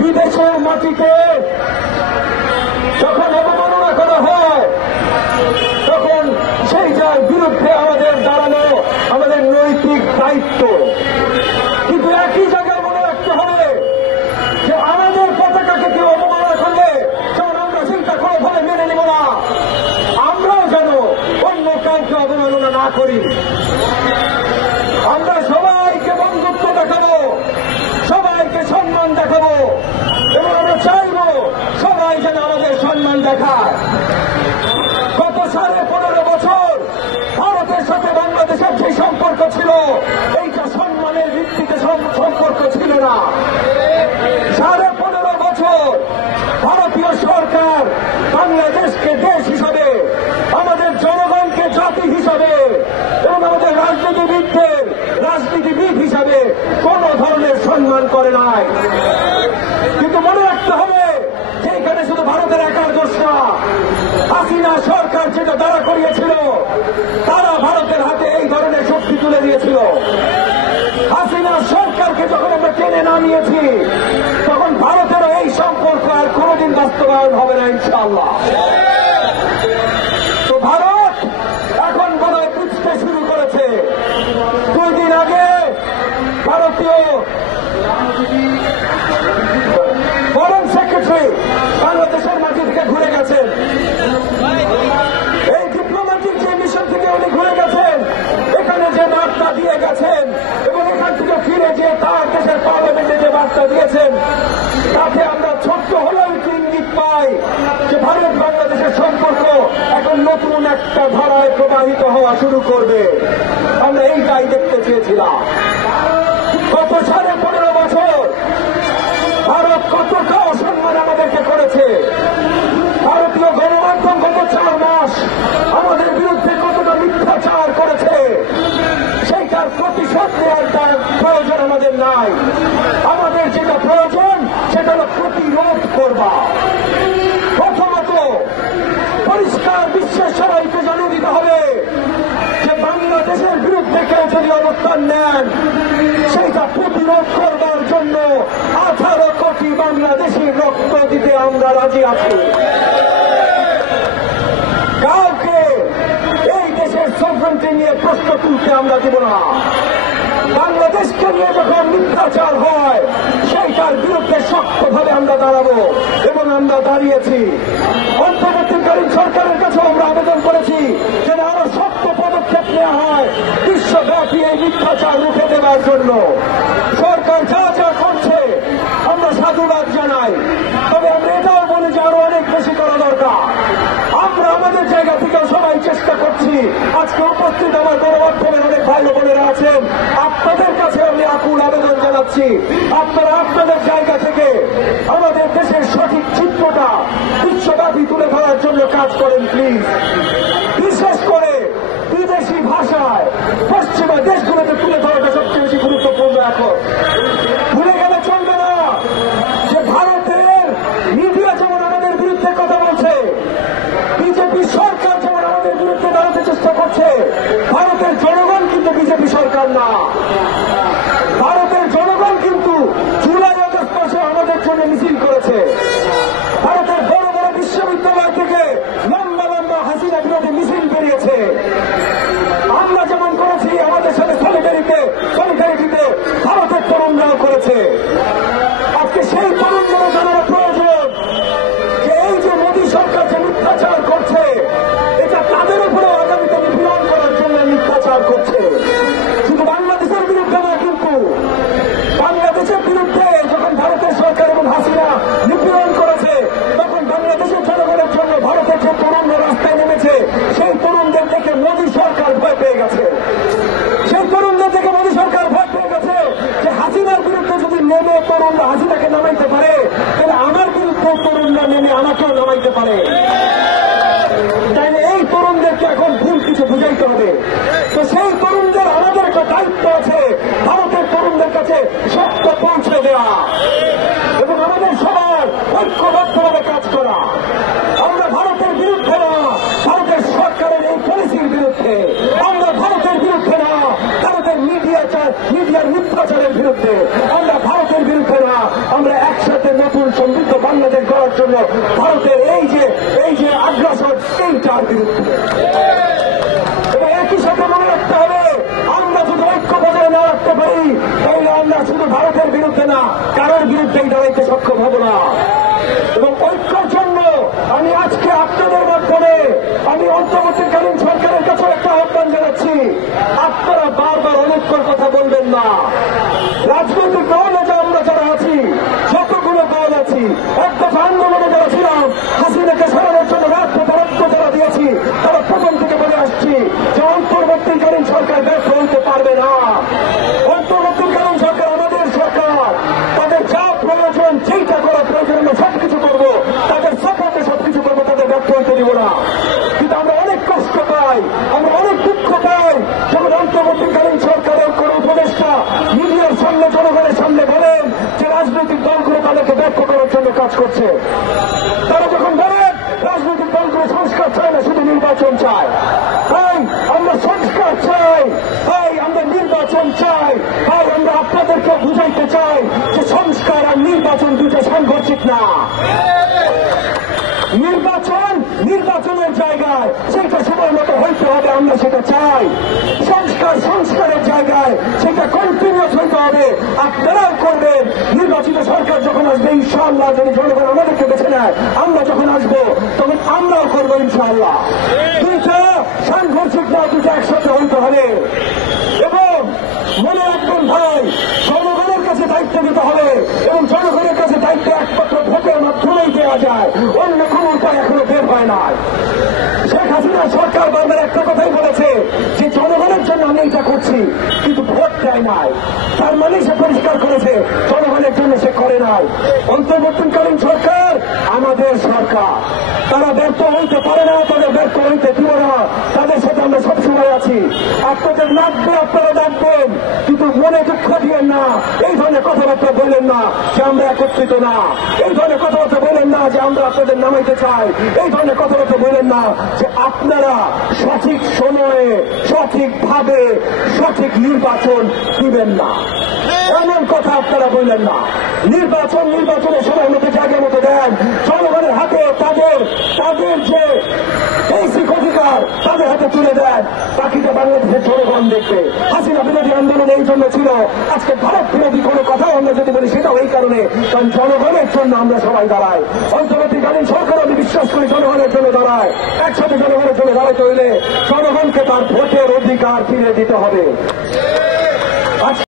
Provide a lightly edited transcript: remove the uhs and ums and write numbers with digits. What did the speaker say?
বিদেশের মাটিতে যখন অবমাননা করা হয় তখন সেইটার বিরুদ্ধে আমাদের দাঁড়ানো আমাদের নৈতিক দায়িত্ব। কিন্তু একই জায়গায় মনে রাখতে হবে যে আমাদের পতাকাকে কেউ অবমাননা করলে যেমন আমরা চিন্তা কোনোভাবে মেনে নেব না, আমরাও যেন অন্য কাউকে অবমাননা না করি। আমরা সবাইকে বন্ধুত্ব দেখাবো, সবাইকে সম্মান দেখাবো এবং আমরা চাইব সবাই যেন আমাদের সম্মান দেখায়। গত 15.5 বছর ভারতের সাথে বাংলাদেশের যে সম্পর্ক ছিল এইটা সম্মানের ভিত্তিতে সম্পর্ক ছিল না। 15.5 বছর ভারতীয় সরকার বাংলাদেশকে দেশ হিসাবে, আমাদের জনগণকে জাতি হিসাবে এবং আমাদের রাজনীতিবিদ হিসাবে কোন ধরনের সম্মান করে নাই। কিন্তু মনে রাখতে হবে যে এখানে শুধু ভারতের একার দোষ না, হাসিনা সরকার যেটা দাঁড়া করিয়েছিল তারা ভারতের হাতে এই ধরনের শক্তি তুলে দিয়েছিল। হাসিনা সরকারকে যখন আমরা টেনে না নিয়েছি তখন ভারতেরও এই সম্পর্ক আর কোনদিন বাস্তবায়ন হবে না ইনশাআল্লাহ। তো ভারত এখন বোধহয় বুঝতে শুরু করেছে। 2 দিন আগে ভারতীয় ফরেন সেক্রেটারি বাংলাদেশের মাটি থেকে ঘুরে গেছেন, এই ডিপ্লোম্যাটিক যে মিশন থেকে উনি ঘুরে গেছেন, এখানে যে বার্তা দিয়ে গেছেন এবং এখান থেকে ফিরে যে তার দেশের পার্লামেন্টে যে বার্তা দিয়েছেন তাতে আমরা ছোট্ট হলেও ইঙ্গিত পাই যে ভারত বাংলাদেশের সম্পর্ক এখন নতুন একটা ধারায় প্রবাহিত হওয়া শুরু করবে। আমরা এইটাই দেখতে চেয়েছিলাম। গত 15.5 বছর ভারত কতটা অসম্মান আমাদেরকে করেছে, ভারতীয় গণমাধ্যম গত 4 মাস আমাদের বিরুদ্ধে কতটা মিথ্যাচার করেছে, সেইটার প্রতিশোধ নেওয়ার প্রয়োজন আমাদের নাই। আমাদের যেটা প্রয়োজন সেটা হল প্রতিরোধ করবা। প্রথমত পরিষ্কার বিশ্বের সবাইকে জানিয়ে দিতে হবে যে বাংলাদেশের বিরুদ্ধে কেউ যদি অবস্থান নেন সেইটা প্রতিরোধ করবার জন্য 18 কোটি বাংলাদেশি রক্ত দিতে আমরা রাজি আছি। কাউকে এই দেশের সভ্যন্তি নিয়ে প্রশ্ন তুলতে আমরা দিব না। বাংলাদেশকে নিয়ে যখন মিথ্যাচার হয় সেইটার বিরুদ্ধে শক্তভাবে আমরা দাঁড়াবো এবং আমরা দাঁড়িয়েছি। অন্তর্বর্তীকালীন সরকারের কাছে আমরা আবেদন করেছি যেন আরো শক্ত পদক্ষেপ নেওয়া হয় বিশ্বব্যাপী এই মিথ্যাচার রুখে দেওয়ার জন্য। সরকার যা যা করছে আমরা সাধুবাদ জানাই, তবে আমরা এটাও বলি যে আরো অনেক বেশি করা দরকার। আমরা আমাদের জায়গা থেকে সবাই চেষ্টা করছি। আজকে উপস্থিত আমার গণমাধ্যমের অনেক ভাই বোনেরা আছেন, আপনাদের কাছে আমি আকুল আবেদন জানাচ্ছি আপনারা আপনাদের জায়গা থেকে আমাদের দেশের সঠিক চিত্রটা বিশ্বব্যাপী তুলে ধরার জন্য কাজ করেন প্লিজ। বিশেষ করে বিদেশি ভাষায় পশ্চিমা দেশগুলোতে তুলে ধরাটা সবচেয়ে বেশি গুরুত্বপূর্ণ। এখন ভুলে গেলে চলবে না যে ভারতের মিডিয়া যেমন আমাদের বিরুদ্ধে কথা বলছে, বিজেপি সরকার যেমন আমাদের বিরুদ্ধে দাঁড়াতে চেষ্টা করছে, ভারতের জনগণ কিন্তু বিজেপি সরকার না। ভারতের জনগণ কিন্তু জুলাই আগস্ট মাসে আমাদের জন্য মিছিল করেছে। ভারতের বড় বড় বিশ্ববিদ্যালয় থেকে লম্বা লম্বা হাসিনা বিরোধী মিছিল বেরিয়েছে। আমরা যেমন করেছি আমাদের সাথে সলিডারিটিতে ভারতের তরুণরাও করেছে। আজকে সেই তরুণদেরও জানানো প্রয়োজন যে এই যে মোদী সরকার যে মিথ্যাচার করছে এটা তাদের উপরেও আগামীতে নিপীড়ন করার জন্য মিথ্যাচার করছে। শুধু বাংলাদেশের বিরুদ্ধে না, কিন্তু বাংলাদেশের বিরুদ্ধে যখন ভারতের সরকার এবং হাসিনা নিপীড়ন করেছে তখন বাংলাদেশের জনগণের জন্য ভারতের যে তরুণরা রাস্তায় নেমেছে সেই তরুণদের দেখে মোদী সরকার ভয় পেয়ে গেছে। সেই তরুণদের দেখে মোদী সরকার ভয় পেয়ে গেছে যে হাসিনার বিরুদ্ধে যদি নেমে তরুণরা হাসিনাকে নামাইতে পারে তাহলে আমার বিরুদ্ধে তরুণরা নেমে আমাকেও নামাইতে পারে। তাইলে এই তরুণদেরকে এখন ভুল কিছু বুঝাইতে হবে। তো সেই তরুণদের আমাদের একটা দায়িত্ব আছে ভারতের তরুণদের কাছে সত্য পৌঁছে দেওয়া এবং আমাদের সবার ঐক্যবদ্ধভাবে কাজ করা। আমরা ভারতের বিরুদ্ধে না, ভারতের সরকারের এই পলিসির বিরুদ্ধে। আমরা ভারতের বিরুদ্ধে না, ভারতের মিডিয়ার মিথ্যাচারের বিরুদ্ধে। আমরা ভারতের বিরুদ্ধে না, আমরা একসাথে নতুন সমৃদ্ধ বাংলাদেশ গড়ার জন্য ভারতের এই যে আগ্রাসন এইটার বিরুদ্ধে। এবং একই সাথে মনে রাখতে হবে, আমরা যদি ঐক্য বজায় না রাখতে পারি তাহলে আমরা শুধু ভারতের বিরুদ্ধে না, কারোর বিরুদ্ধেই দাঁড়াইতে সক্ষম হব না। এবং ঐক্যের জন্য আমি আজকে আপনাদের মাধ্যমে আমি অন্তর্বর্তীকালীন সরকারের কাছে একটা আহ্বান জানাচ্ছি, আপনারা বারবার অনৈক্যর কথা বলবেন না। রাজনৈতিক দলে যে আমরা যারা আছি, যতগুলো দল আছি, এক দফা আন্দোলনে যারা ছিলাম, হাসিনাকে সরানোর জন্য রাজপথ যারা দিয়েছি, তারা প্রথম থেকে বলে আসছি যে অন্তর্বর্তীকালীন সরকার ব্যর্থ হতে পারবে না। অন্তর্বর্তীকালীন সরকার আমাদের সরকার, তাদের যা প্রয়োজন যেটা করা প্রয়োজন আমরা সবকিছু করবো, তাদের সাপোর্টে সবকিছু করবো, তাদের ব্যর্থ হতে দিব না। কিন্তু আমরা অনেক কষ্ট পাই, আমরা অনেক দুঃখ পাই যখন অন্তর্বর্তীকালীন সরকারের কোন উপদেষ্টা মিডিয়ার সামনে জনগণের সামনে বলেন যে রাজনৈতিক দলগুলো তাদেরকে ব্যর্থ করার জন্য কাজ করছে। তারা যখন বলেন রাজনৈতিক দলগুলো সংস্কার চায় না, শুধু নির্বাচন চায়। তাই আমরা সংস্কার চাই, তাই আমরা নির্বাচন চাই, তাই আমরা আপনাদেরকে বুঝাইতে চাই যে সংস্কার আর নির্বাচন দুটো সাংঘর্ষিক না। নির্বাচনের জায়গায় সেটা সময় মতো হইতে হবে, আমরা সেটা চাই। সংস্কারের জায়গায় সেটা কন্টিনিউস হইতে হবে, আপনারাও করবেন। নির্বাচিত সরকার যখন আসবে ইনশাআল্লাহ, যদি জনগণ আমাদেরকে বেছে নেয়, আমরা যখন আসবো তখন আমরাও করবো ইনশাআল্লাহ। দুইটা সাংঘর্ষিক না, দুটো একসাথে হইতে হবে। এবং মনে রাখবেন ভাই, জনগণের কাছে দায়িত্ব দিতে হবে এবং জনগণের কাছে দায়িত্ব একমাত্র ভোটের মাধ্যমেই দেওয়া যায়, অন্য কোন উপায় এখনো বের হয় না। শেখ হাসিনা সরকার বারবার একটা কথাই বলেছে যে জনগণের জন্য আমি এটা করছি, কিন্তু ভোট দেয় নাই। তার মানে সে পরিষ্কার করেছে জনগণের জন্য সে করে নাই। অন্তর্বর্তীকালীন সরকার আমাদের সরকার, তারা ব্যর্থ হইতে পারে না, তাদের ব্যর্থ হইতে দিব না, তাদের সাথে আমরা সবসময় আছি। আপনাদের লাগবে, আপনারা ডাকবেন, কিন্তু মনে দুঃখ দিবেন না। এই ধরনের কথাবার্তা বললেন না যে আমরা একত্রিত না, এই ধরনের কথাবার্তা বললেন না যে আমরা আপনাদের নামাইতে চাই, এই ধরনের কথাবার্তা বললেন না যে আপনারা সঠিক সময়ে সঠিকভাবে সঠিক নির্বাচন দিবেন না, এমন কথা আপনারা বললেন না। নির্বাচনের সময় মতো জায়গার মতো দেন, জনগণের হাতে তাদের যে বেসিক অধিকার তাদের হাতে তুলে দেন, বাকিটা বাংলাদেশের জনগণ দেখবে। হাসিনা বিরোধী আন্দোলন এই জন্য ছিল, আজকে ভারত বিরোধী কোনো কথাও আমরা যদি বলি সেটাও এই কারণে, কারণ জনগণের জন্য আমরা সবাই দাঁড়াই। অন্তর্বর্তীকালীন সরকার আমি বিশ্বাস করি জনগণের জন্য দাঁড়ায়। একসাথে জনগণের জন্য দাঁড়াইতে হইলে জনগণকে তার ভোটের অধিকার ফিরে দিতে হবে।